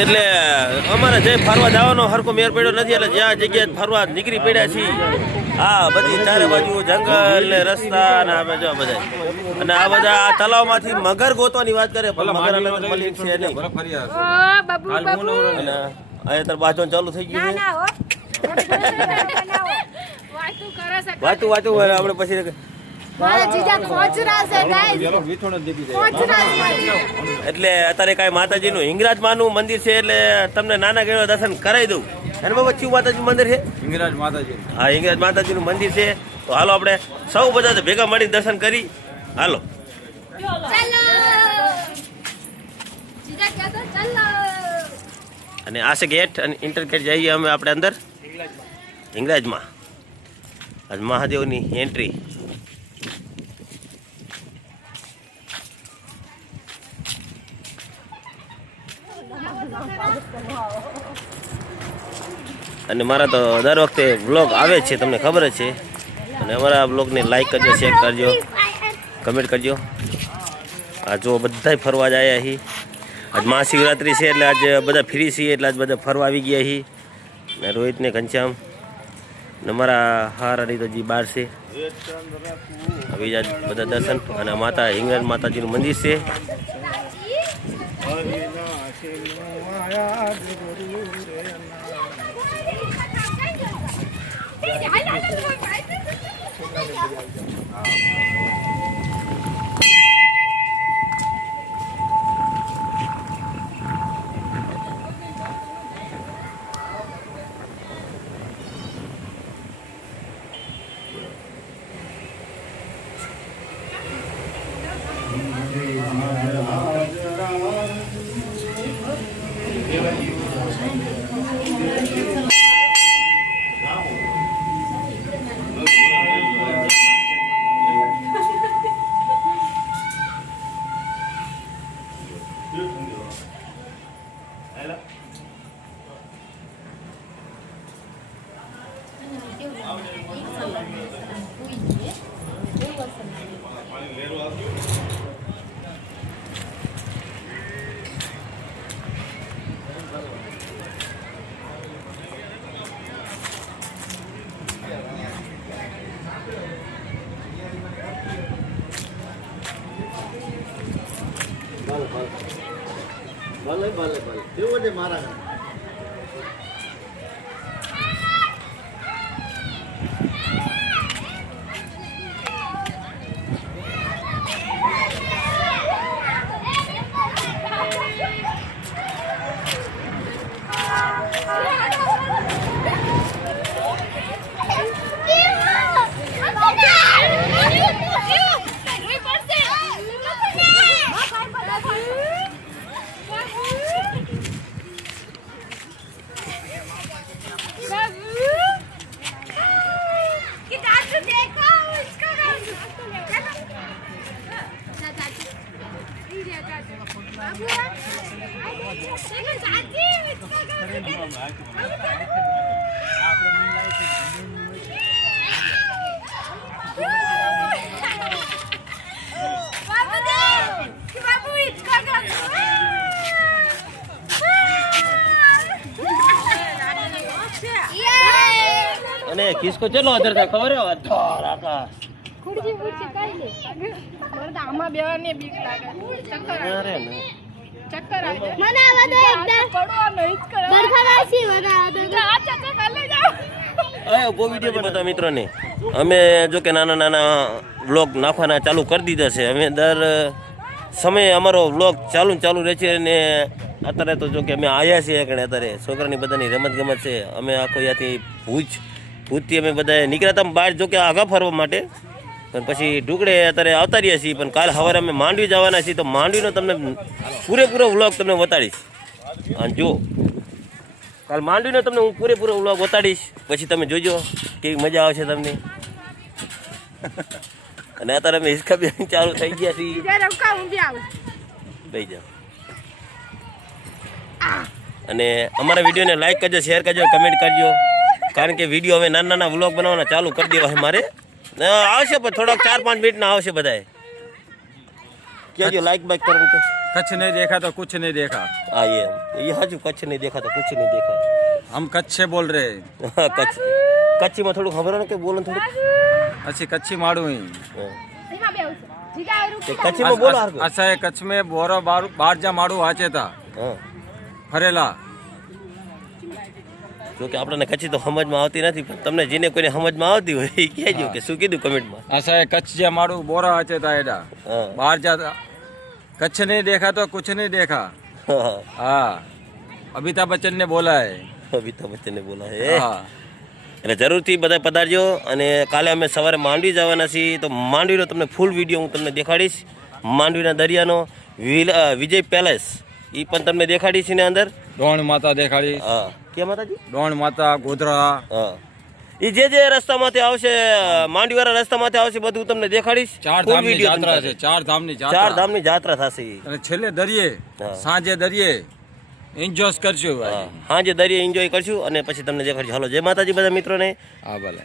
એટલે અમારે જે ફરવા જવાનો હરકો મેર પડ્યો નથી, એટલે જ્યાં જગ્યાએ ફરવા નીકળી પડ્યા છીએ. હા, બધી ચારે બાજુ જંગલ ને રસ્તા ને આ બધા અને આ બધા આ તલાવમાંથી મગર ગોતવાની વાત કરે, પણ મગર અમે મળી છે નહીં. અને અહીંયા બાજુ ચાલુ થઈ ગયું છે. વાતું આપણે પછી એટલે અત્યારે કાંઈ માતાજીનું હિંગરાજ માનું મંદિર છે, એટલે તમને નાના ગેળો દર્શન કરાવી દઉં. અને બાબા કયું માતાજી મંદિર છે? હિંગરાજ માતાજી. હા, હિંગરાજ માતાજીનું મંદિર છે. તો હાલો આપણે સૌ બધા ભેગા મળી દર્શન કરી. હાલો. અને આ છે ગેટ, અને ઇન્ટર ગેટ જઈએ અમે આપણે અંદર હિંગરાજમાં. આજ મહાદેવની એન્ટ્રી. અને મારા તો દર વખતે વ્લોગ આવે છે, તમને ખબર જ છે. અને અમારા બ્લોગને લાઈક કરજો, શેર કરજો, કમેન્ટ કરજો. આ જો બધાય ફરવા જ આવ્યા છીએ. આજ મહાશિવરાત્રિ છે, એટલે આજે બધા ફ્રી છીએ, એટલે આજ બધા ફરવા આવી ગયા છીએ. ને રોહિત ને ઘનશ્યામ ને મારા હારાની તો જી બહાર છે. બીજા બધા દર્શન. અને માતા હિંગરાજ માતાજીનું મંદિર છે. અને કિસકો ચલો અધર થાય ખબર હે અધર આકાશ ખુરજી ખુરજી કાઈ લે મને તો આમાં બેવાની બીક લાગે ચક્કર અરે ને ચક્કર આવે મને આવા દે એકદમ પડો નહીં કરો બરખાવાસી બનાવ દો આ ચક્કર કર લે જાઓ અય કો વિડિયો બતા મિત્રોને અમે જો કે નાના નાના વ્લોગ નાખવાના ચાલુ કરી દીધા છે. અમે દર સમયે અમારો વ્લોગ ચાલુ રહે છે. અને અત્યારે તો જો કે અમે આવ્યા છીએ કે અત્યારે છોકરાની બધાની રમત ગમત છે. અમે આખો ત્યાંથી ભૂજથી અમે બધા નીકળ્યા હતા બહાર જો કે આગા ફરવા માટે, પણ પછી ઢુકડે અત્યારે આવતા રહ્યા છીએ. પણ કાલે સવારે અમે માંડવી જવાના છીએ, તો માંડવીનો તમને પૂરેપૂરો વ્લોગ તમને બતાડીશ. અને જો કાલ માંડવીનો તમને હું પૂરેપૂરો વ્લોગ બતાડીશ, પછી તમે જોજો કેવી મજા આવશે તમને. અને અત્યારે અમે હિસકા બે ચાલુ થઈ ગયા છીએ. ભાઈ જાઓ. અને અમારા વિડીયોને લાઈક કરજો, શેર કરજો, કમેન્ટ કરજો. કારણ કે વિડીયો હવે નાના નાના વ્લોગ બનાવવાના ચાલુ કરી દેવા છે મારે. આવશે પણ થોડાક 4-5 મિનિટના આવશે બધાએ. કહેજો લાઈક બાઈક કરો. कच्छ नहीं देखा तो कुछ नहीं देखा। हाँ ये हाजू कच्छ नहीं देखा तो कुछ नहीं देखा। हम कच्छ से बोल रहे हैं। हाँ, कच्ची में थोड़ा खबर है कि बोलन थोड़ी अच्छी कच्ची माड़ू ही। कच्ची में बोलो हार अच्छा है कच्छ में बोरो बार जा माड़ू आचे था फरेला। જો કે આપણને કચ્છી તો સમજમાં આવતી નથી પણ તમને જેને કોઈને સમજમાં આવતી હોય એ કહેજો કે શું કીધું કમેન્ટમાં। ऐसा है कच्छ जा माड़ू बोरा आचे था एडा हाँ बाहर जाता कच्छ नहीं देखा तो कुछ नहीं देखा। हाँ हाँ अमिताभ बच्चन ने बोला है। અમિતાભ બચ્ચને બોલા હે हाँ એટલે જરૂરથી બધા પધારજો અને કાલે અમે સવારે માંડવી જવાના છીએ તો માંડવીનો તમને ફૂલ વિડીયો હું તમને દેખાડીશ। માંડવીના દરિયાનો વિજય પેલેસ એ પણ તમને દેખાડીશ ને અંદર। डोण माता देखाड़ी। હા ક્યાં માતાજી? डोण माता गोधरा। હા એ જે રસ્તામાંથી આવશે માંડવીવાળા રસ્તામાંથી આવશે બધું તમને દેખાડીશ। ચાર ફૂલ ધામની વિડીયો જાત્રા છે। ચાર ધામની ચાર જાત્રા ધામની જાત્રા થશે। અને છેલ્લે દરિયે હા। સાંજે દરિયે એન્જોય કરશું ભાઈ। હા જે દરિયા એન્જોય કરશું અને પછી તમને દેખાડીશું। હાલો જય માતાજી બધા મિત્રોને। હા ભલે।